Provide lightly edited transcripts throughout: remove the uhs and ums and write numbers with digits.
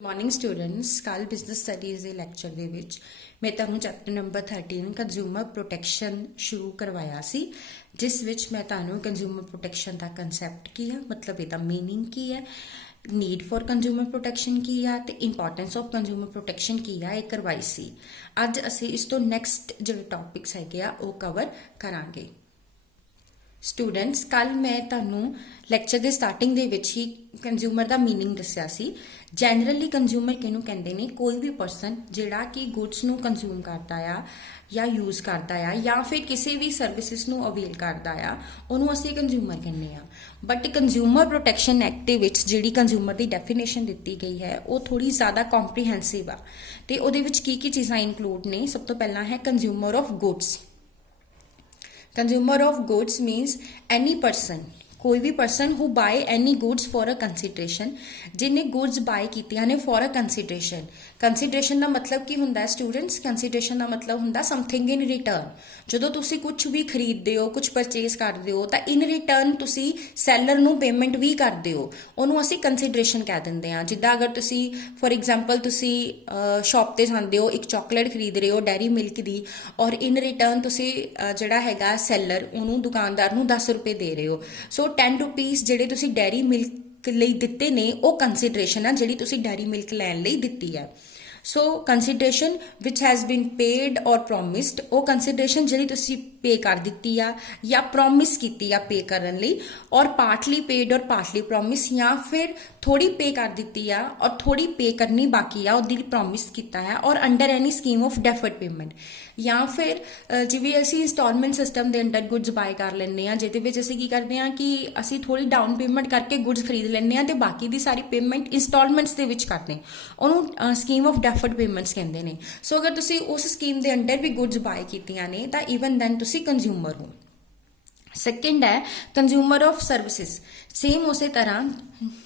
Morning students कल business studies के lecture दे विच मैं तुहानूं चैप्टर नंबर 13 कंज्यूमर प्रोटैक्शन शुरू करवाया सी जिस विच मैं तुहानूं कंज्यूमर प्रोटैक्शन का कंसैप्ट की है मतलब इसका मीनिंग की है नीड फॉर कंज्यूमर प्रोटैक्शन की है तो इंपॉर्टेंस ऑफ कंज्यूमर प्रोटैक्शन की है ये करवाई सी। अज असी इस तो नैक्सट जो टॉपिक्स है वो कवर करांगे। स्टूडेंट्स कल मैं तुहानूं लैक्चर के स्टार्टिंग दे विच ही कंज्यूमर का मीनिंग दस्सिया सी। जनरली कंज्यूमर किहनूं कहंदे ने कोई भी परसन जिहड़ा कि गुड्स नूं कंज्यूम करता आ या यूज़ करता आ या फिर किसी भी सर्विसिस नूं अवेल करता आ उहनूं असीं कंज्यूमर कहने आ। But consumer protection act they विच जिहड़ी कंज्यूमर की डेफिनेशन दित्ती गई है वो थोड़ी ज़्यादा कॉम्प्रीहेंसिव आ ते उहदे विच की चीज़ां इंक्लूड ने। सब तो पहला है consumer of goods. Consumer of goods means any person कोई भी person who buy any goods for a consideration जिन्हें गुड्स बाय कीतियां ने फॉर अ कंसीडरेशन। कंसीडरेशन का मतलब की हुंदा है स्टूडेंट्स? कंसीडरेशन का मतलब हुंदा समथिंग इन रिटर्न। जो तुसी कुछ भी खरीदते हो कुछ परचेज करते हो तो इन रिटर्न तुसी सैलर नूं पेमेंट भी करते हो उन्होंने असी कंसीडरेशन कह देंगे हैं। जिद्दां अगर तुसी फॉर एग्जाम्पल तुसी शॉप ते जांदे हो एक चॉकलेट खरीद रहे हो डेयरी मिल्क की और इन रिटर्न तुसी जिहड़ा हैगा सैलर उन्होंने दुकानदार नूं 10 रुपए दे रहे हो। सो 10 रुपीज़ जिहड़े तुसी डेयरी मिल्क लई दित्ते ने वो कंसीडरेशन है जिहड़ी तुसी डेयरी मिल्क लैण लई दित्ती है। So consideration which has been paid or promised वो कंसीडरेशन जिहड़ी तुसी पे कर दित्ती आ या प्रोमिस कीती आ पे करन लई और पार्टली पेड और पार्टली प्रोमिस या फिर थोड़ी पे कर दित्ती आ और थोड़ी पे करनी बाकी आ उहदी प्रोमिस कीता है और under any scheme of deferred payment या फिर जिवें असीं इंस्टॉलमेंट सिस्टम के अंडर गुड्स बाय कर लैंदे आ जिहदे विच असीं की करदे आ कि असीं थोड़ी डाउन पेमेंट करके गुड्स खरीद लैंदे आ ते बाकी दी सारी पेमेंट इंस्टॉलमेंट्स दे विच करदे आ उहनूं स्कीम ऑफ डेफर्ड पेमेंट्स कहंदे ने। सो अगर तुसीं उस स्कीम के अंडर भी गुड्स बाय कीतियां ने तां ईवन दैन तुसीं कंज्यूमर हो। सैकेंड है कंज्यूमर ऑफ सर्विसिज। सेम उस तरह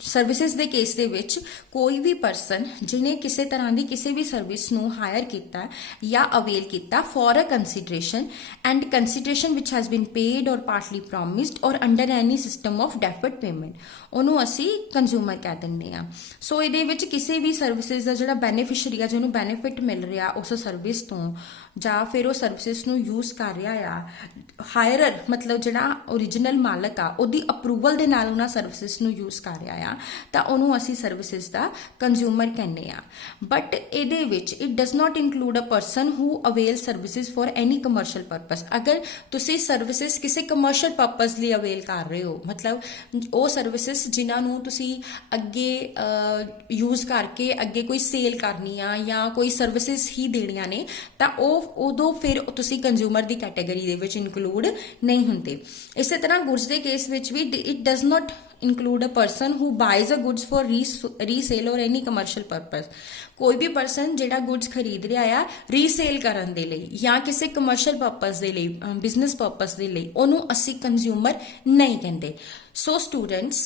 सर्विसिज के केस दे विच कोई भी परसन जिन्हें किसी तरह की किसी भी सर्विस नूं हायर किया या अवेल किया for a consideration and consideration which has been paid और पार्टली प्रोमिस्ड और under any system of deferred payment उन्होंने असी कंज्यूमर कह देंगे आ। सो ये किसी भी सर्विसिज का जो बेनीफिशरी है जिन्होंने बेनीफिट मिल रहा उस सर्विस तो या फिर वो सर्विसिज नूं यूज़ कर रहा आ हायरर मतलब जिहड़ा ओरिजिनल मालक आ उहदी अप्रूवल दे नाल उन्हां सर्विसिज नूं यूज़ कर रहा आ तां उहनूं असीं सर्विसिज दा कंज्यूमर कहने आ। बट इहदे विच it does not include a person who avail services for any commercial purpose. अगर तुसीं सर्विसिज किसी कमर्शियल परपस लई अवेल कर रहे हो मतलब वो सर्विसिज जिन्हां नूं तुसीं अगे यूज़ करके अगे कोई सेल करनी आ या कोई सर्विसिज ही देनियां ने तां उदों फिर तुसीं कंज्यूमर की कैटेगरी दे विच इंक्लूड नहीं हुंदे। इस तरह गुड्स के केस विच भी it does not include a person who buys a goods for resale और एनी कमर्शियल परपस। कोई भी परसन जिहड़ा गुड्स खरीद रहा आ रीसेल करन दे लई या किसी कमर्शियल परपस दे लई बिजनेस परपस दे लई उहनूं असीं कंज्यूमर नहीं कहंदे। सो स्टूडेंट्स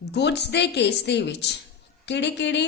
गुड्स के केस दे विच किहड़े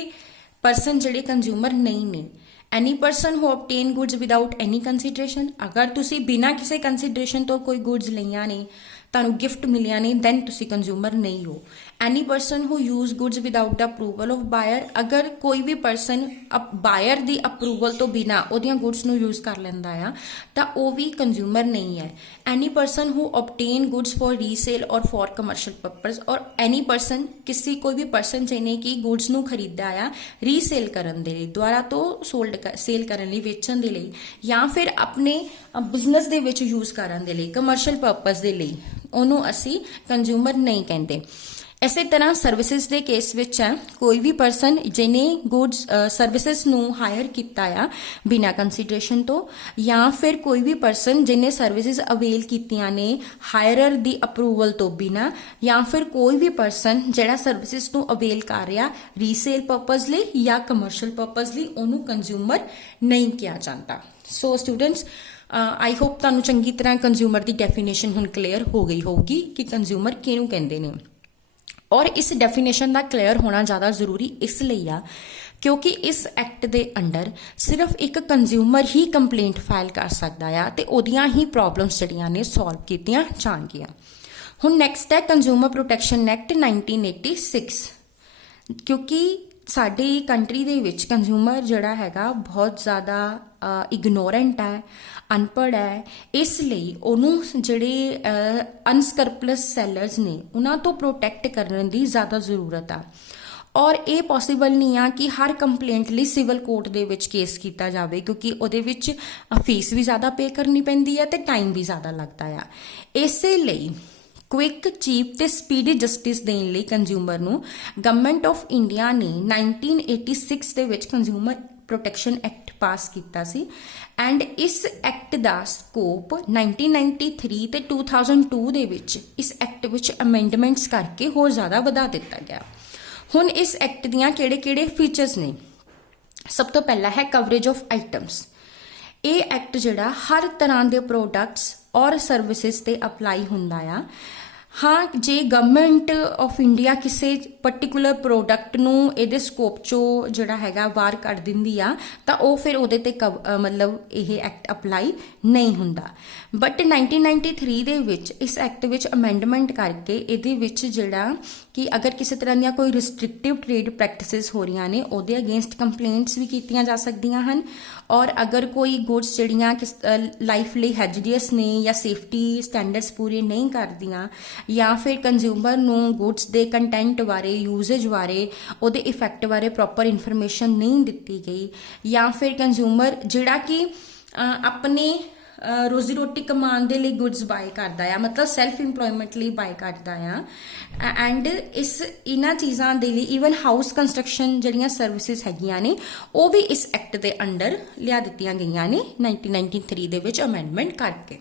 परसन जिहड़े कंज्यूमर नहीं ने। Any person who obtain goods without any consideration. अगर तुसी बिना किसी कंसीडरेशन तो कोई गुड्स लईआं ने तुहानूं गिफ्ट मिलिया ने दैन तुसी कंज्यूमर नहीं हो। Any person who use goods without the approval of buyer. अगर कोई भी परसन बायर की अप्रूवल तो बिना उहदियां गुड्स नूं यूज़ कर लैंदा आ तां ओह भी कंज्यूमर नहीं है। Any person who obtain goods for resale और फॉर कमर्शियल पर्पस और एनी परसन किसी कोई भी परसन जिन्हें कि गुड्स नूं खरीदा आ रीसेल करन दे लई दुआरा तो सेल करन लई वेचण दे लई या फिर अपने बिजनेस दे विच यूज़ करन दे लई कमर्शियल पर्पस दे लई उहनूं असीं कंज्यूमर नहीं कहंदे। इसे तरह सर्विसिज के केस विच है कोई भी परसन जिन्हें गुड्स सर्विसिज नूं हायर किया आ बिना कंसीडरेशन तो या फिर कोई भी परसन जिन्हें सर्विसिज अवेल कीतियां ने हायरर दी अप्रूवल तो बिना या फिर कोई भी परसन जिहड़ा सर्विसिज नूं अवेल कर रहा रीसेल पर्पस लई या कमर्शियल पर्पस लई उहनूं कंज्यूमर नहीं किया जाता। सो स्टूडेंट्स आई होप तुहानूं चंगी तरह कंज्यूमर की डेफिनेशन हुण क्लीयर हो गई होगी कि कंज्यूमर किहनूं कहंदे ने। और इस डेफिनेशन का क्लीयर होना ज़्यादा जरूरी इसलिए आ क्योंकि इस एक्ट के अंडर सिर्फ एक कंज्यूमर ही कंप्लेंट फाइल कर सकता है तो उहदियां ही प्रॉब्लम्स जिहड़ियां ने सॉल्व कीतियां जाणगियां। हुण नैक्सट है कंज्यूमर प्रोटैक्शन एक्ट 1986। ਕਿਉਂਕਿ ਸਾਡੀ ਕੰਟਰੀ ਦੇ ਵਿੱਚ ਕੰਜ਼ਿਊਮਰ ਜਿਹੜਾ ਹੈਗਾ ਬਹੁਤ ਜ਼ਿਆਦਾ ਇਗਨੋਰੈਂਟ ਹੈ, ਅਨਪੜ੍ਹ ਹੈ। ਇਸ ਲਈ ਉਹਨੂੰ ਜਿਹੜੇ ਅਨਸਕਰਪਲਸ ਸੈਲਰਸ ਨੇ ਉਹਨਾਂ ਤੋਂ ਪ੍ਰੋਟੈਕਟ ਕਰਨ ਦੀ ਜ਼ਿਆਦਾ ਜ਼ਰੂਰਤ ਆ। ਔਰ ਇਹ ਪੋਸੀਬਲ ਨਹੀਂ ਆ ਕਿ ਹਰ ਕੰਪਲੇਂਟ ਲਈ ਸਿਵਲ ਕੋਰਟ ਦੇ ਵਿੱਚ ਕੇਸ ਕੀਤਾ ਜਾਵੇ, ਕਿਉਂਕਿ ਉਹਦੇ ਵਿੱਚ ਫੀਸ ਵੀ ਜ਼ਿਆਦਾ ਪੇ ਕਰਨੀ ਪੈਂਦੀ ਹੈ ਤੇ ਟਾਈਮ ਵੀ ਜ਼ਿਆਦਾ ਲੱਗਦਾ ਆ। ਇਸੇ ਲਈ ਕੁਇਕ, ਚੀਪ ਤੇ ਸਪੀਡੀ ਜਸਟਿਸ ਦੇਣ ਲਈ ਕੰਜ਼ਿਊਮਰ ਨੂੰ ਗਵਰਨਮੈਂਟ ਆਫ ਇੰਡੀਆ ਨੇ 1986 ਦੇ ਵਿੱਚ ਕੰਜ਼ਿਊਮਰ ਪ੍ਰੋਟੈਕਸ਼ਨ ਐਕਟ ਪਾਸ ਕੀਤਾ ਸੀ ਐਂਡ ਇਸ ਐਕਟ ਦਾ ਸਕੋਪ 1993 ਤੇ 2002 ਦੇ ਵਿੱਚ ਇਸ ਐਕਟ ਵਿੱਚ ਅਮੈਂਡਮੈਂਟਸ ਕਰਕੇ ਹੋਰ ਜ਼ਿਆਦਾ ਵਧਾ ਦਿੱਤਾ ਗਿਆ। ਹੁਣ ਇਸ ਐਕਟ ਦੀਆਂ ਕਿਹੜੇ ਫੀਚਰਸ ਨੇ? ਸਭ ਤੋਂ ਪਹਿਲਾ ਹੈ ਕਵਰੇਜ ਆਫ ਆਈਟਮਸ। ਇਹ ਐਕਟ ਜਿਹੜਾ ਹਰ ਤਰ੍ਹਾਂ ਦੇ ਪ੍ਰੋਡਕਟਸ ਔਰ ਸਰਵਿਸਿਜ਼ ਤੇ ਅਪਲਾਈ ਹੁੰਦਾ ਆ। ਹਾਂ, ਜੇ ਗਵਰਨਮੈਂਟ ਆਫ ਇੰਡੀਆ ਕਿਸੇ ਪਰਟੀਕੂਲਰ ਪ੍ਰੋਡਕਟ ਨੂੰ ਇਹਦੇ ਸਕੋਪ 'ਚੋਂ ਜਿਹੜਾ ਹੈਗਾ ਬਾਹਰ ਕੱਢ ਦਿੰਦੀ ਆ ਤਾਂ ਉਹ ਫਿਰ ਉਹਦੇ ਤੇ ਮਤਲਬ ਇਹ ਐਕਟ ਅਪਲਾਈ ਨਹੀਂ ਹੁੰਦਾ। ਬਟ 1993 ਦੇ ਵਿੱਚ ਇਸ ਐਕਟ ਵਿੱਚ ਅਮੈਂਡਮੈਂਟ ਕਰਕੇ ਇਹਦੇ ਵਿੱਚ ਜਿਹੜਾ ਕਿ ਅਗਰ ਕਿਸੇ ਤਰ੍ਹਾਂ ਦੀਆਂ ਕੋਈ ਰਿਸਟ੍ਰਿਕਟਿਵ ਟ੍ਰੇਡ ਪ੍ਰੈਕਟਿਸਿਸ ਹੋ ਰਹੀਆਂ ਨੇ ਉਹਦੇ ਅਗੇਂਸਟ ਕੰਪਲੇਂਟਸ ਵੀ ਕੀਤੀਆਂ ਜਾ ਸਕਦੀਆਂ ਹਨ। ਔਰ ਅਗਰ ਕੋਈ ਗੁੱਡਸ ਜਿਹੜੀਆਂ ਲਾਈਫ ਲਈ ਹੈਜ਼ੀਡੀਅਸ ਨੇ ਜਾਂ ਸੇਫਟੀ ਸਟੈਂਡਰਡਸ ਪੂਰੇ ਨਹੀਂ ਕਰਦੀਆਂ ਜਾਂ ਫਿਰ ਕੰਜ਼ਿਊਮਰ ਨੂੰ ਗੁੱਡਸ ਦੇ ਕੰਟੈਂਟ ਬਾਰੇ, ਯੂਜ਼ੇਜ ਬਾਰੇ, ਉਹਦੇ ਇਫੈਕਟ ਬਾਰੇ ਪ੍ਰੋਪਰ ਇਨਫੋਰਮੇਸ਼ਨ ਨਹੀਂ ਦਿੱਤੀ ਗਈ ਜਾਂ ਫਿਰ ਕੰਜ਼ਿਊਮਰ ਜਿਹੜਾ ਕਿ ਆਪਣੇ ਰੋਜ਼ੀ ਰੋਟੀ ਕਮਾਉਣ ਦੇ ਲਈ ਗੁੱਡਸ ਬਾਏ ਕਰਦਾ ਆ, ਮਤਲਬ ਸੈਲਫ ਇੰਪਲੋਇਮੈਂਟ ਲਈ ਬਾਏ ਕਰਦਾ ਆ ਐਂਡ ਇਹਨਾਂ ਚੀਜ਼ਾਂ ਦੇ ਲਈ ਈਵਨ ਹਾਊਸ ਕੰਸਟਰਕਸ਼ਨ ਜਿਹੜੀਆਂ ਸਰਵਿਸਿਜ਼ ਹੈਗੀਆਂ ਨੇ ਉਹ ਵੀ ਇਸ ਐਕਟ ਦੇ ਅੰਡਰ ਲਿਆ ਦਿੱਤੀਆਂ ਗਈਆਂ ਨੇ 1993 ਦੇ ਵਿੱਚ ਅਮੈਂਡਮੈਂਟ ਕਰਕੇ।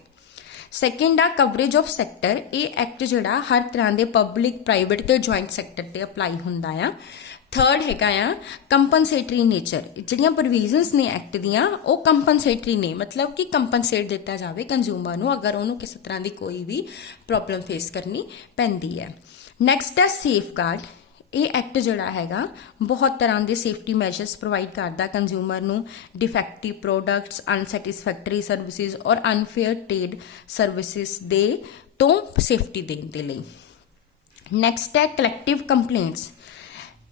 ਸੈਕਿੰਡ ਆ ਕਵਰੇਜ ਆਫ ਸੈਕਟਰ। ਇਹ ਐਕਟ ਜਿਹੜਾ ਹਰ ਤਰ੍ਹਾਂ ਦੇ ਪਬਲਿਕ, ਪ੍ਰਾਈਵੇਟ ਤੇ ਜੁਆਇੰਟ ਸੈਕਟਰ ਤੇ ਅਪਲਾਈ ਹੁੰਦਾ ਆ। ਥਰਡ ਹੈਗਾ ਆ ਕੰਪਨਸੇਟਰੀ ਨੇਚਰ। ਜਿਹੜੀਆਂ ਪ੍ਰੋਵੀਜ਼ਨਸ ਨੇ ਐਕਟ ਦੀਆਂ ਉਹ ਕੰਪਨਸੇਟਰੀ ਨੇ, ਮਤਲਬ ਕਿ ਕੰਪਨਸੇਟ ਦਿੱਤਾ ਜਾਵੇ ਕੰਜ਼ਿਊਮਰ ਨੂੰ ਅਗਰ ਉਹਨੂੰ ਕਿਸੇ ਤਰ੍ਹਾਂ ਦੀ ਕੋਈ ਵੀ ਪ੍ਰੋਬਲਮ ਫੇਸ ਕਰਨੀ ਪੈਂਦੀ ਹੈ। ਨੈਕਸਟ ਹੈ ਸੇਫਗਾਰਡ। ਇਹ ਐਕਟ ਜਿਹੜਾ ਹੈਗਾ ਬਹੁਤ ਤਰ੍ਹਾਂ ਦੇ ਸੇਫਟੀ ਮੈਜਰਸ ਪ੍ਰੋਵਾਈਡ ਕਰਦਾ ਕੰਜ਼ਿਊਮਰ ਨੂੰ ਡਿਫੈਕਟਿਵ ਪ੍ਰੋਡਕਟਸ, ਅਨਸੈਟਿਸਫੈਕਟਰੀ ਸਰਵਿਸਿਜ਼ ਔਰ ਅਨਫੇਅਰ ਟ੍ਰੇਡ ਸਰਵਿਸਿਜ਼ ਦੇ ਤੋਂ ਸੇਫਟੀ ਦੇਣ ਦੇ ਲਈ। ਨੈਕਸਟ ਹੈ ਕਲੈਕਟਿਵ ਕੰਪਲੇਂਟਸ।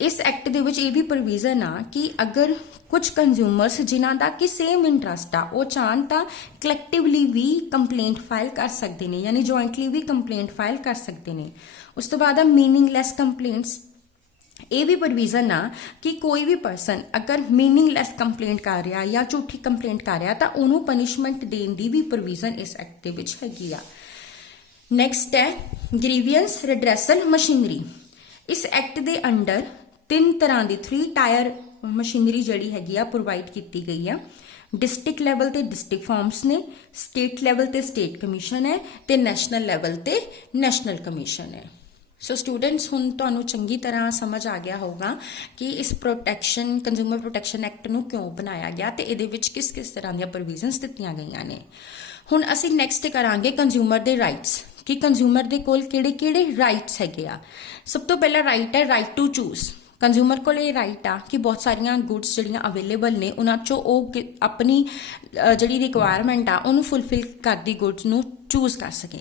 ਇਸ ਐਕਟ ਦੇ ਵਿੱਚ ਇਹ ਵੀ ਪ੍ਰੋਵੀਜ਼ਨ ਆ ਕਿ ਅਗਰ ਕੁਝ ਕੰਜ਼ਿਊਮਰਸ ਜਿਨ੍ਹਾਂ ਦਾ ਕਿ ਸੇਮ ਇੰਟਰਸਟ ਆ ਉਹ ਚਾਹਣ ਤਾਂ ਕਲੈਕਟਿਵਲੀ ਵੀ ਕੰਪਲੇਂਟ ਫਾਈਲ ਕਰ ਸਕਦੇ ਨੇ, ਯਾਨੀ ਜੁਆਇੰਟਲੀ ਵੀ ਕੰਪਲੇਂਟ ਫਾਈਲ ਕਰ ਸਕਦੇ ਨੇ। ਉਸ ਤੋਂ ਬਾਅਦ ਆ ਮੀਨਿੰਗਲੈਸ ਕੰਪਲੇਂਟਸ। ਇਹ ਵੀ ਪ੍ਰੋਵੀਜ਼ਨ ਆ ਕਿ ਕੋਈ ਵੀ ਪਰਸਨ ਅਗਰ ਮੀਨਿੰਗਲੈਸ ਕੰਪਲੇਂਟ ਕਰ ਰਿਹਾ ਜਾਂ ਝੂਠੀ ਕੰਪਲੇਂਟ ਕਰ ਰਿਹਾ ਤਾਂ ਉਹਨੂੰ ਪਨਿਸ਼ਮੈਂਟ ਦੇਣ ਦੀ ਵੀ ਪ੍ਰੋਵੀਜ਼ਨ ਇਸ ਐਕਟ ਦੇ ਵਿੱਚ ਹੈਗੀ ਆ। ਨੈਕਸਟ ਹੈ ਗ੍ਰੀਵੀਅੰਸ ਰਿਡਰੈਸਲ ਮਸ਼ੀਨਰੀ। ਇਸ ਐਕਟ ਦੇ ਅੰਡਰ 3 ਤਰ੍ਹਾਂ ਦੀ 3 ਟਾਇਰ ਮਸ਼ੀਨਰੀ ਜਿਹੜੀ ਹੈਗੀ ਆ ਪ੍ਰੋਵਾਈਡ ਕੀਤੀ ਗਈ ਆ। ਡਿਸਟ੍ਰਿਕਟ ਲੈਵਲ ਤੇ ਡਿਸਟ੍ਰਿਕਟ ਫਾਰਮਸ ਨੇ, ਸਟੇਟ ਲੈਵਲ ਤੇ ਸਟੇਟ ਕਮਿਸ਼ਨ ਹੈ ਤੇ ਨੈਸ਼ਨਲ ਲੈਵਲ ਤੇ ਨੈਸ਼ਨਲ ਕਮਿਸ਼ਨ ਹੈ। ਸੋ ਸਟੂਡੈਂਟਸ, ਹੁਣ ਤੁਹਾਨੂੰ ਚੰਗੀ ਤਰ੍ਹਾਂ ਸਮਝ ਆ ਗਿਆ ਹੋਊਗਾ ਕਿ ਇਸ ਕੰਜ਼ਿਊਮਰ ਪ੍ਰੋਟੈਕਸ਼ਨ ਐਕਟ ਨੂੰ ਕਿਉਂ ਬਣਾਇਆ ਗਿਆ ਤੇ ਇਹਦੇ ਵਿੱਚ ਕਿਸ ਤਰ੍ਹਾਂ ਦੀਆਂ ਪ੍ਰੋਵੀਜ਼ਨਸ ਦਿੱਤੀਆਂ ਗਈਆਂ ਨੇ। ਹੁਣ ਅਸੀਂ ਨੈਕਸਟ ਕਰਾਂਗੇ ਕੰਜ਼ਿਊਮਰ ਦੇ ਰਾਈਟਸ, ਕਿ ਕੰਜ਼ਿਊਮਰ ਦੇ ਕੋਲ ਕਿਹੜੇ ਰਾਈਟਸ ਹੈਗੇ ਆ। ਸਭ ਤੋਂ ਪਹਿਲਾ ਰਾਈਟ ਹੈ ਰਾਈਟ ਟੂ ਚੂਜ਼। ਕੰਜ਼ਿਊਮਰ ਕੋਲ ਇਹ ਰਾਈਟ ਆ ਕਿ ਬਹੁਤ ਸਾਰੀਆਂ ਗੁੱਡਸ ਜਿਹੜੀਆਂ ਅਵੇਲੇਬਲ ਨੇ ਉਹਨਾਂ 'ਚੋਂ ਉਹ ਆਪਣੀ ਜਿਹੜੀ ਰਿਕੁਆਇਰਮੈਂਟ ਆ ਉਹਨੂੰ ਫੁਲਫਿਲ ਕਰਦੀ ਗੁੱਡਸ ਨੂੰ ਚੂਜ਼ ਕਰ ਸਕੇ।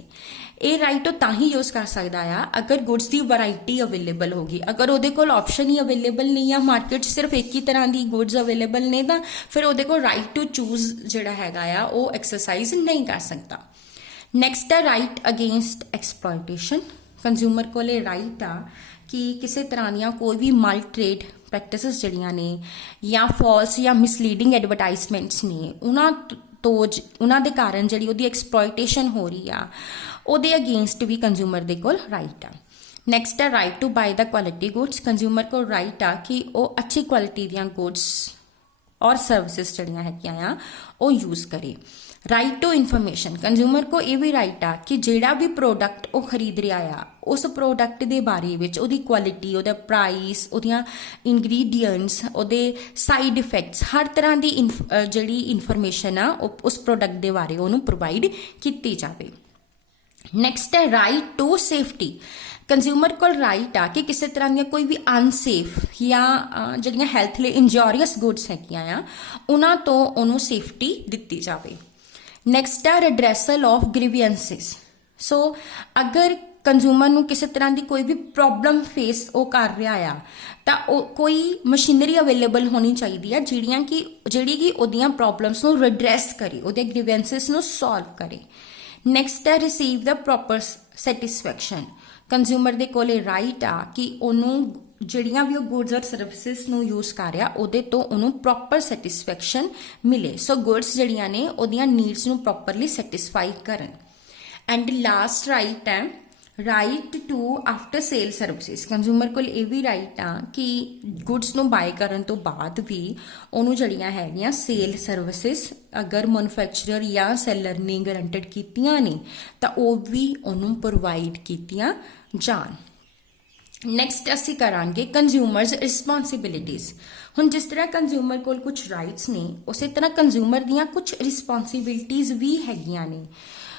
ਇਹ ਰਾਈਟ ਉਹ ਤਾਂ ਹੀ ਯੂਜ਼ ਕਰ ਸਕਦਾ ਆ ਅਗਰ ਗੁੱਡਸ ਦੀ ਵੈਰਾਈਟੀ ਅਵੇਲੇਬਲ ਹੋਗੀ। ਅਗਰ ਉਹਦੇ ਕੋਲ ਆਪਸ਼ਨ ਹੀ ਅਵੇਲੇਬਲ ਨਹੀਂ ਆ, ਮਾਰਕੀਟ 'ਚ ਸਿਰਫ ਇੱਕ ਹੀ ਤਰ੍ਹਾਂ ਦੀ ਗੁੱਡਸ ਅਵੇਲੇਬਲ ਨੇ, ਤਾਂ ਫਿਰ ਉਹਦੇ ਕੋਲ ਰਾਈਟ ਟੂ ਚੂਜ਼ ਜਿਹੜਾ ਹੈਗਾ ਆ ਉਹ ਐਕਸਰਸਾਈਜ਼ ਨਹੀਂ ਕਰ ਸਕਦਾ। ਨੈਕਸਟ ਹੈ ਰਾਈਟ ਅਗੇਂਸਟ ਐਕਸਪਲੋਇਟੇਸ਼ਨ। ਕੰਜ਼ਿਊਮਰ ਕੋਲ ਇਹ ਰਾਈਟ ਆ ਕਿ ਕਿਸੇ ਤਰ੍ਹਾਂ ਦੀਆਂ ਕੋਈ ਵੀ ਮਾਲ ਟ੍ਰੇਡ ਪ੍ਰੈਕਟਿਸਿਸ ਜਿਹੜੀਆਂ ਨੇ ਜਾਂ ਫਾਲਸ ਜਾਂ ਮਿਸਲੀਡਿੰਗ ਐਡਵਰਟਾਈਜ਼ਮੈਂਟਸ ਨੇ ਉਹਨਾਂ ਦੇ ਕਾਰਨ ਜਿਹੜੀ ਉਹਦੀ ਐਕਸਪਲੋਇਟੇਸ਼ਨ ਹੋ ਰਹੀ ਆ ਉਹਦੇ ਅਗੇਂਸਟ ਵੀ ਕੰਜ਼ਿਊਮਰ ਦੇ ਕੋਲ ਰਾਈਟ ਆ। ਨੈਕਸਟ ਹੈ right to buy the quality goods. Consumer ਕੋਲ ਰਾਈਟ ਆ ਕਿ ਉਹ ਅੱਛੀ ਕੁਆਲਿਟੀ ਦੀਆਂ ਗੁੱਡਸ ਔਰ ਸਰਵਿਸਿਜ਼ ਜਿਹੜੀਆਂ ਹੈਗੀਆਂ ਆ ਉਹ ਯੂਜ਼ ਕਰੇ। Right to information. ਕੰਜ਼ਿਊਮਰ ਕੋ ਇਹ ਵੀ ਰਾਈਟ ਆ ਕਿ ਜਿਹੜਾ ਵੀ ਪ੍ਰੋਡਕਟ ਉਹ ਖਰੀਦ ਰਿਹਾ ਆ ਉਸ ਪ੍ਰੋਡਕਟ ਦੇ ਬਾਰੇ ਵਿੱਚ ਉਹਦੀ ਕੁਆਲਿਟੀ, ਉਹਦਾ ਪ੍ਰਾਈਸ, ਉਹਦੀਆਂ ਇੰਗਰੀਡੀਐਂਟਸ, ਉਹਦੇ ਸਾਈਡ ਇਫੈਕਟਸ, ਹਰ ਤਰ੍ਹਾਂ ਦੀ ਜਿਹੜੀ ਇਨਫੋਰਮੇਸ਼ਨ ਆ ਉਸ ਪ੍ਰੋਡਕਟ ਦੇ ਬਾਰੇ ਉਹਨੂੰ ਪ੍ਰੋਵਾਈਡ ਕੀਤੀ ਜਾਵੇ। ਨੈਕਸਟ ਹੈ ਰਾਈਟ ਟੂ ਸੇਫਟੀ। ਕੰਜ਼ਿਊਮਰ ਕੋਲ ਰਾਈਟ ਆ ਕਿ ਕਿਸੇ ਤਰ੍ਹਾਂ ਦੀਆਂ ਕੋਈ ਵੀ ਅਨਸੇਫ ਜਾਂ ਜਿਹੜੀਆਂ ਹੈਲਥ ਲਈ ਇੰਜੋਰੀਅਸ ਗੁੱਡਸ ਹੈਗੀਆਂ ਆ ਉਹਨਾਂ ਤੋਂ ਉਹਨੂੰ ਸੇਫਟੀ ਦਿੱਤੀ ਜਾਵੇ। ਨੈਕਸਟ ਹੈ ਰਿਡਰੈਸਲ ਆਫ ਗ੍ਰੀਵੈਂਸਿਸ। ਸੋ ਅਗਰ ਕੰਜ਼ਿਊਮਰ ਨੂੰ ਕਿਸੇ ਤਰ੍ਹਾਂ ਦੀ ਕੋਈ ਵੀ ਪ੍ਰੋਬਲਮ ਫੇਸ ਉਹ ਕਰ ਰਿਹਾ ਆ ਤਾਂ ਉਹ ਕੋਈ ਮਸ਼ੀਨਰੀ ਅਵੇਲੇਬਲ ਹੋਣੀ ਚਾਹੀਦੀ ਆ ਜਿਹੜੀ ਕਿ ਉਹਦੀਆਂ ਪ੍ਰੋਬਲਮਸ ਨੂੰ ਰਿਡਰੈਸ ਕਰੇ, ਉਹਦੇ ਗ੍ਰੀਵੈਂਸਸ ਨੂੰ ਸੋਲਵ ਕਰੇ। ਨੈਕਸਟ ਹੈ ਰਿਸੀਵ ਦਾ ਪ੍ਰੋਪਰ ਸੈਟਿਸਫੈਕਸ਼ਨ। ਕੰਜ਼ਿਊਮਰ ਦੇ ਕੋਲੇ ਰਾਈਟ ਆ ਕਿ ਉਹਨੂੰ ਜਿਹੜੀਆਂ ਵੀ ਉਹ ਗੁੱਡਸ ਔਰ ਸਰਵਿਸਿਜ਼ ਨੂੰ ਯੂਜ਼ ਕਰ ਰਿਹਾ ਉਹਦੇ ਤੋਂ ਉਹਨੂੰ ਪ੍ਰੋਪਰ ਸੈਟਿਸਫੈਕਸ਼ਨ ਮਿਲੇ। ਸੋ ਗੁੱਡਸ ਜਿਹੜੀਆਂ ਨੇ ਉਹਦੀਆਂ ਨੀਡਸ ਨੂੰ ਪ੍ਰੋਪਰਲੀ ਸੈਟਿਸਫਾਈ ਕਰਨ। ਐਂਡ ਲਾਸਟ ਰਾਈਟ ਹੈ right to after sale services. Consumer ਕੋਲ ਇਹ ਵੀ ਰਾਈਟ ਆ ਕਿ ਗੁੱਡਸ ਨੂੰ ਬਾਏ ਕਰਨ ਤੋਂ ਬਾਅਦ ਵੀ ਉਹਨੂੰ ਜਿਹੜੀਆਂ ਹੈਗੀਆਂ ਸੇਲ ਸਰਵਿਸਿਜ਼ ਅਗਰ ਮੈਨੂਫੈਕਚਰਰ ਜਾਂ ਸੈਲਰ ਨੇ ਗਰੰਟਡ ਕੀਤੀਆਂ ਨੇ ਤਾਂ ਉਹ ਵੀ ਉਹਨੂੰ ਪ੍ਰੋਵਾਈਡ ਕੀਤੀਆਂ ਜਾਣ। ਨੈਕਸਟ ਅਸੀਂ ਕਰਾਂਗੇ ਕੰਜ਼ਿਊਮਰਸ ਰਿਸਪੌਂਸਿਬਿਲਿਟੀਜ਼। ਹੁਣ ਜਿਸ ਤਰ੍ਹਾਂ ਕੰਜ਼ਿਊਮਰ ਕੋਲ ਕੁਝ ਰਾਈਟਸ ਨੇ ਉਸੇ ਤਰ੍ਹਾਂ ਕੰਜ਼ਿਊਮਰ ਦੀਆਂ ਕੁਝ ਰਿਸਪੌਂਸਿਬਿਲਿਟੀਜ਼ ਵੀ ਹੈਗੀਆਂ ਨੇ।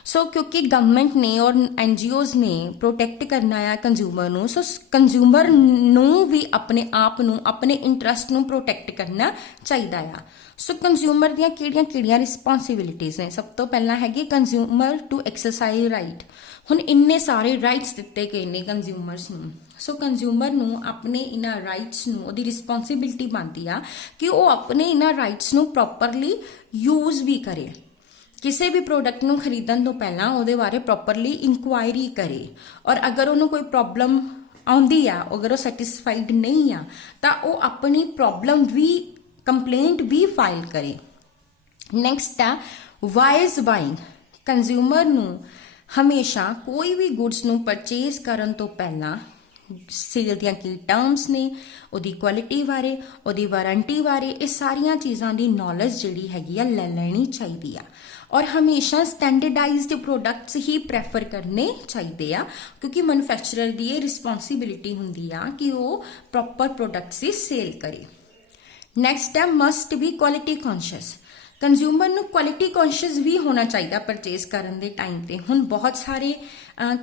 ਸੋ ਕਿਉਂਕਿ ਗਵਰਨਮੈਂਟ ਨੇ ਔਰ NGOs ਨੇ ਪ੍ਰੋਟੈਕਟ ਕਰਨਾ ਆ ਕੰਜ਼ਿਊਮਰ ਨੂੰ, ਸੋ ਕੰਜ਼ਿਊਮਰ ਨੂੰ ਵੀ ਆਪਣੇ ਆਪ ਨੂੰ ਆਪਣੇ ਇੰਟਰਸਟ ਨੂੰ ਪ੍ਰੋਟੈਕਟ ਕਰਨਾ ਚਾਹੀਦਾ ਆ। ਸੋ ਕੰਜ਼ਿਊਮਰ ਦੀਆਂ ਕਿਹੜੀਆਂ ਰਿਸਪੌਂਸਿਬਿਲਿਟੀਜ਼ ਨੇ? ਸਭ ਤੋਂ ਪਹਿਲਾਂ ਹੈਗੀ ਕੰਜ਼ਿਊਮਰ ਟੂ ਐਕਸਰਸਾਈਜ਼ ਰਾਈਟ। ਹੁਣ ਇੰਨੇ ਸਾਰੇ ਰਾਈਟਸ ਦਿੱਤੇ ਗਏ ਨੇ ਕੰਜ਼ਿਊਮਰਸ ਨੂੰ, ਸੋ ਕੰਜ਼ਿਊਮਰ ਨੂੰ ਆਪਣੇ ਇਹਨਾਂ ਰਾਈਟਸ ਨੂੰ ਉਹਦੀ ਰਿਸਪੌਂਸਿਬਿਲਿਟੀ ਬਣਦੀ ਆ ਕਿ ਉਹ ਆਪਣੇ ਇਹਨਾਂ ਰਾਈਟਸ ਨੂੰ ਪ੍ਰੋਪਰਲੀ ਯੂਜ਼ ਵੀ ਕਰੇ। ਕਿਸੇ ਵੀ ਪ੍ਰੋਡਕਟ ਨੂੰ ਖਰੀਦਣ ਤੋਂ ਪਹਿਲਾਂ ਉਹਦੇ ਬਾਰੇ ਪ੍ਰੋਪਰਲੀ ਇਨਕੁਆਇਰੀ ਕਰੇ ਔਰ ਅਗਰ ਉਹਨੂੰ ਕੋਈ ਪ੍ਰੋਬਲਮ ਆਉਂਦੀ ਆ, ਅਗਰ ਉਹ ਸੈਟਿਸਫਾਈਡ ਨਹੀਂ ਆ ਤਾਂ ਉਹ ਆਪਣੀ ਪ੍ਰੋਬਲਮ ਵੀ ਕੰਪਲੇਂਟ ਵੀ ਫਾਈਲ ਕਰੇ। ਨੈਕਸਟ ਆ ਵਾਈਜ਼ ਬਾਇੰਗ। ਕੰਜ਼ਿਊਮਰ ਨੂੰ ਹਮੇਸ਼ਾ ਕੋਈ ਵੀ ਗੁੱਡਸ ਨੂੰ ਪਰਚੇਜ਼ ਕਰਨ ਤੋਂ ਪਹਿਲਾਂ ਸੇਲ ਦੀਆਂ ਕੀ ਟਰਮਸ ਨੇ, ਉਹਦੀ ਕੁਆਲਿਟੀ ਬਾਰੇ, ਉਹਦੀ ਵਾਰੰਟੀ ਬਾਰੇ, ਇਹ ਸਾਰੀਆਂ ਚੀਜ਼ਾਂ ਦੀ ਨੌਲੇਜ ਜਿਹੜੀ ਹੈਗੀ ਆ ਲੈ ਲੈਣੀ ਚਾਹੀਦੀ ਆ। ਔਰ ਹਮੇਸ਼ਾ ਸਟੈਂਡਰਡਾਈਜ਼ਡ ਪ੍ਰੋਡਕਟਸ ਹੀ ਪ੍ਰੈਫਰ ਕਰਨੇ ਚਾਹੀਦੇ ਆ ਕਿਉਂਕਿ ਮੈਨੂਫੈਕਚਰਰ ਦੀ ਇਹ ਰਿਸਪੌਂਸਿਬਿਲਿਟੀ ਹੁੰਦੀ ਆ ਕਿ ਉਹ ਪ੍ਰੋਪਰ ਪ੍ਰੋਡਕਟਸ ਹੀ ਸੇਲ ਕਰੇ। ਨੈਕਸਟ ਹੈ must B quality conscious. Consumer ਨੂੰ ਕੁਆਲਿਟੀ ਕੌਨਸ਼ੀਅਸ ਵੀ ਹੋਣਾ ਚਾਹੀਦਾ ਪਰਚੇਜ਼ ਕਰਨ ਦੇ ਟਾਈਮ ਤੇ। ਹੁਣ ਬਹੁਤ ਸਾਰੇ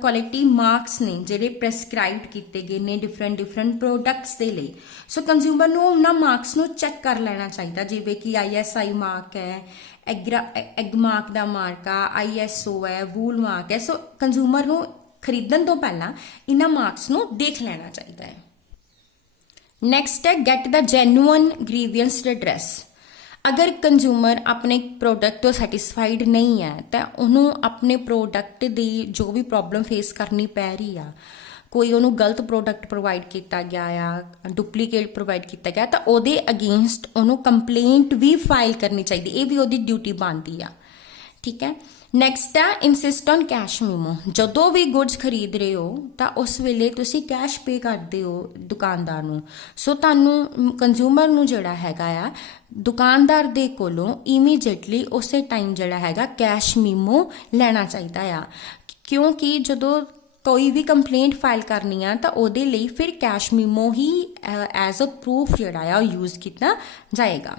ਕੁਆਲਿਟੀ ਮਾਰਕਸ ਨੇ ਜਿਹੜੇ ਪ੍ਰੈਸਕ੍ਰਾਈਬਡ ਕੀਤੇ ਗਏ ਨੇ ਡਿਫਰੈਂਟ ਪ੍ਰੋਡਕਟਸ ਦੇ ਲਈ। ਸੋ ਕੰਜ਼ਿਊਮਰ ਨੂੰ ਉਹਨਾਂ ਮਾਰਕਸ ਨੂੰ ਚੈੱਕ ਕਰ ਲੈਣਾ ਚਾਹੀਦਾ, ਜਿਵੇਂ ਕਿ ISI ਮਾਰਕ ਹੈ, ਐਗ ਮਾਰਕ ਦਾ ਮਾਰਕ ਆ, ISO ਹੈ, ਵੂਲ ਮਾਰਕ ਹੈ। ਸੋ ਕੰਜ਼ਿਊਮਰ ਨੂੰ ਖਰੀਦਣ ਤੋਂ ਪਹਿਲਾਂ ਇਹਨਾਂ ਮਾਰਕਸ ਨੂੰ ਦੇਖ ਲੈਣਾ ਚਾਹੀਦਾ ਹੈ। ਨੈਕਸਟ ਹੈ ਗੈਟ ਦਾ ਜੈਨੂਅਨ ਗ੍ਰੀਵੈਂਸ ਰਿਡਰੈਸ। ਅਗਰ ਕੰਜ਼ਿਊਮਰ ਆਪਣੇ ਪ੍ਰੋਡਕਟ ਤੋਂ ਸੈਟਿਸਫਾਈਡ ਨਹੀਂ ਹੈ ਤਾਂ ਉਹਨੂੰ ਆਪਣੇ ਪ੍ਰੋਡਕਟ ਦੀ ਜੋ ਵੀ ਪ੍ਰੋਬਲਮ ਫੇਸ ਕਰਨੀ ਪੈ ਰਹੀ ਆ, ਕੋਈ ਉਹਨੂੰ ਗਲਤ ਪ੍ਰੋਡਕਟ ਪ੍ਰੋਵਾਈਡ ਕੀਤਾ ਗਿਆ ਆ, ਡੁਪਲੀਕੇਟ ਪ੍ਰੋਵਾਈਡ ਕੀਤਾ ਗਿਆ, ਤਾਂ ਉਹਦੇ ਅਗੇਂਸਟ ਉਹਨੂੰ ਕੰਪਲੇਂਟ ਵੀ ਫਾਈਲ ਕਰਨੀ ਚਾਹੀਦੀ। ਇਹ ਵੀ ਉਹਦੀ ਡਿਊਟੀ ਬਣਦੀ ਆ। ਠੀਕ ਹੈ। ਨੈਕਸਟ ਆ ਇਨਸਿਸਟ ਔਨ ਕੈਸ਼ ਮੀਮੋ। ਜਦੋਂ ਵੀ ਗੁੱਡਸ ਖਰੀਦ ਰਹੇ ਹੋ ਤਾਂ ਉਸ ਵੇਲੇ ਤੁਸੀਂ ਕੈਸ਼ ਪੇ ਕਰਦੇ ਹੋ ਦੁਕਾਨਦਾਰ ਨੂੰ। ਸੋ ਤੁਹਾਨੂੰ ਕੰਜ਼ਿਊਮਰ ਨੂੰ ਜਿਹੜਾ ਹੈਗਾ ਆ ਦੁਕਾਨਦਾਰ ਦੇ ਕੋਲੋਂ ਇਮੀਡੀਏਟਲੀ ਉਸੇ ਟਾਈਮ ਜਿਹੜਾ ਹੈਗਾ ਕੈਸ਼ ਮੀਮੋ ਲੈਣਾ ਚਾਹੀਦਾ ਆ, ਕਿਉਂਕਿ ਜਦੋਂ ਕੋਈ ਵੀ ਕੰਪਲੇਂਟ ਫਾਈਲ ਕਰਨੀ ਆ ਤਾਂ ਉਹਦੇ ਲਈ ਫਿਰ ਕੈਸ਼ ਮੀਮੋ ਹੀ ਐਜ਼ ਅ ਪ੍ਰੂਫ ਜਿਹੜਾ ਆ ਉਹ ਯੂਜ਼ ਕੀਤਾ ਜਾਏਗਾ।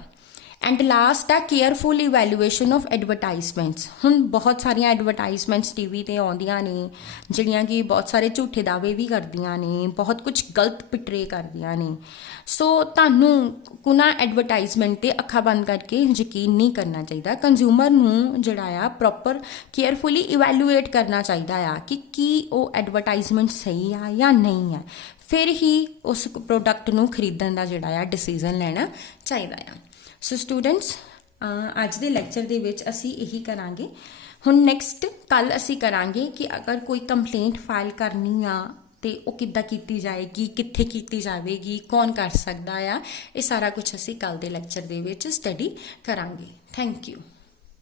ਐਂਡ ਲਾਸਟ ਆ ਕੇਅਰਫੁਲ ਇਵੈਲੂਏਸ਼ਨ ਆਫ ਐਡਵਰਟਾਈਜ਼ਮੈਂਟਸ। ਹੁਣ ਬਹੁਤ ਸਾਰੀਆਂ ਐਡਵਰਟਾਈਜ਼ਮੈਂਟਸ TV ਤੇ ਆਉਂਦੀਆਂ ਨੇ ਜਿਹੜੀਆਂ ਕਿ ਬਹੁਤ ਸਾਰੇ ਝੂਠੇ ਦਾਅਵੇ ਵੀ ਕਰਦੀਆਂ ਨੇ, ਬਹੁਤ ਕੁਝ ਗਲਤ ਪਿਟਰੇ ਕਰਦੀਆਂ ਨੇ। ਸੋ ਤੁਹਾਨੂੰ ਕੁਨਾ ਐਡਵਰਟਾਈਜ਼ਮੈਂਟ ਤੇ ਅੱਖਾਂ ਬੰਦ ਕਰਕੇ ਯਕੀਨ ਨਹੀਂ ਕਰਨਾ ਚਾਹੀਦਾ। ਕੰਜ਼ਿਊਮਰ ਨੂੰ ਜਿਹੜਾ ਆ ਪ੍ਰੋਪਰ ਕੇਅਰਫੁਲੀ ਇਵੈਲੂਏਟ ਕਰਨਾ ਚਾਹੀਦਾ ਆ ਕਿ ਕੀ ਉਹ ਐਡਵਰਟਾਈਜ਼ਮੈਂਟ ਸਹੀ ਆ ਜਾਂ ਨਹੀਂ ਆ, ਫਿਰ ਹੀ ਉਸ ਪ੍ਰੋਡਕਟ ਨੂੰ ਖਰੀਦਣ ਦਾ ਜਿਹੜਾ ਆ ਡਿਸੀਜ਼ਨ ਲੈਣਾ ਚਾਹੀਦਾ ਆ। ਸੋ ਸਟੂਡੈਂਟਸ ਅੱਜ ਦੇ ਲੈਕਚਰ ਦੇ ਵਿੱਚ ਅਸੀਂ ਇਹੀ ਕਰਾਂਗੇ। ਹੁਣ ਨੈਕਸਟ ਕੱਲ ਅਸੀਂ ਕਰਾਂਗੇ ਕਿ ਅਗਰ ਕੋਈ ਕੰਪਲੇਂਟ ਫਾਈਲ ਕਰਨੀ ਆ ਤੇ ਉਹ ਕਿੱਦਾਂ ਕੀਤੀ ਜਾਏਗੀ, ਕਿੱਥੇ ਕੀਤੀ ਜਾਵੇਗੀ, ਕੌਣ ਕਰ ਸਕਦਾ ਆ, ਇਹ ਸਾਰਾ ਕੁਝ ਅਸੀਂ ਕੱਲ ਦੇ ਲੈਕਚਰ ਦੇ ਵਿੱਚ ਸਟੱਡੀ ਕਰਾਂਗੇ। Thank you.